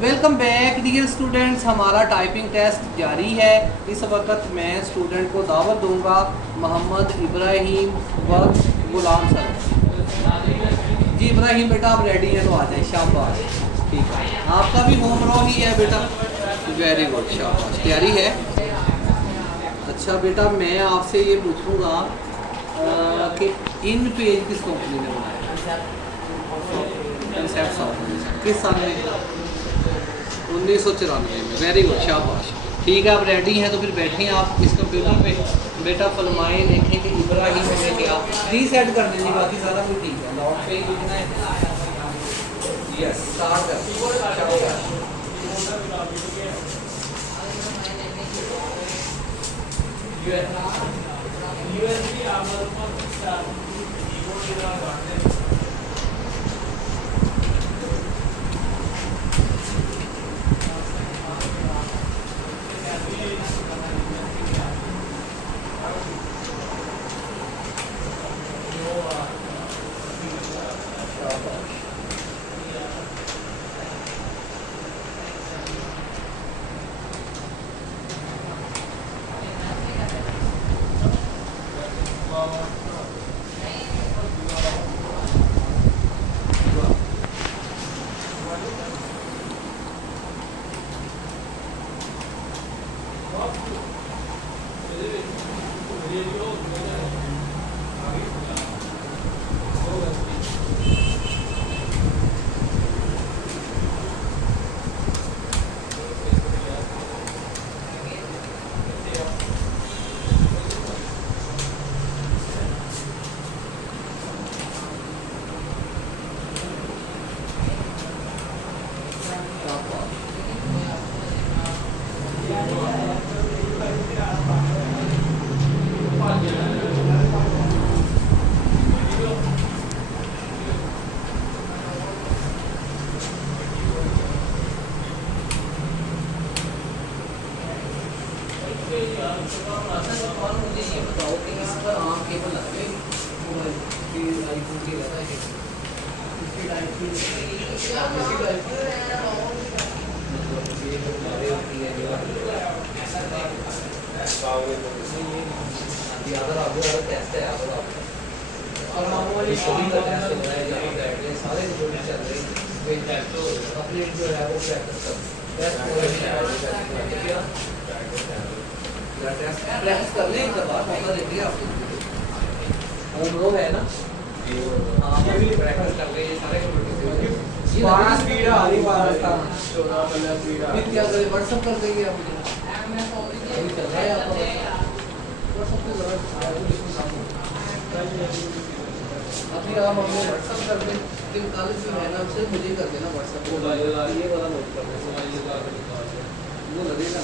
Welcome back dear students. हमारा typing test जारी है। इस वक्त मैं स्टूडेंट को दावत दूंगा मोहम्मद इब्राहिम व गुलाम सर। जी इब्राहिम बेटा आप रेडी हैं तो आ जाए। शाबाश, ठीक है। आपका भी होमवर्क ही है बेटा। वेरी गुड, शाबाश, तैयारी है। अच्छा बेटा मैं आपसे ये पूछूंगा कि इन पेज किस कंपनी ने बनाया? कंसेप्ट ऑफ किस साल में? 1994 में। वेरी गुड, शाबाश, ठीक है। आप रेडी हैं तो फिर बैठें आप इस कंप्यूटर पे। बेटा फरमाएं, देखें कि इब्राहिम में क्या रीसेट कर दीजिए, बाकी सारा कुछ ठीक है। लॉक पे ही लिखना है। यस, स्टार्ट कर। मुझे ये बताओ कि इस पर आम केबल लग गई आईफोन की लगा है इसकी आईफोन टेस्ट है और मामूली सभी का टेस्ट हो रहा है। जहाँ बैठ गए सारे जो चल रहे अपडेट जो है वो प्रैक्टिस कर लें। मौका देंगे आपको। होमवर्क है ना? हाँ प्रैक्टिस कर ले सारे स्पीड आ रही क्या करें? व्हाट्सअप कर देंगे आप मुझे चल रहा है आपका अभी आप हमें व्हाट्सअप कर दें कि कल जो है ना सिर्फ मुझे कर देना व्हाट्सअप। ये वाला नोट कर दें वो लगेगा।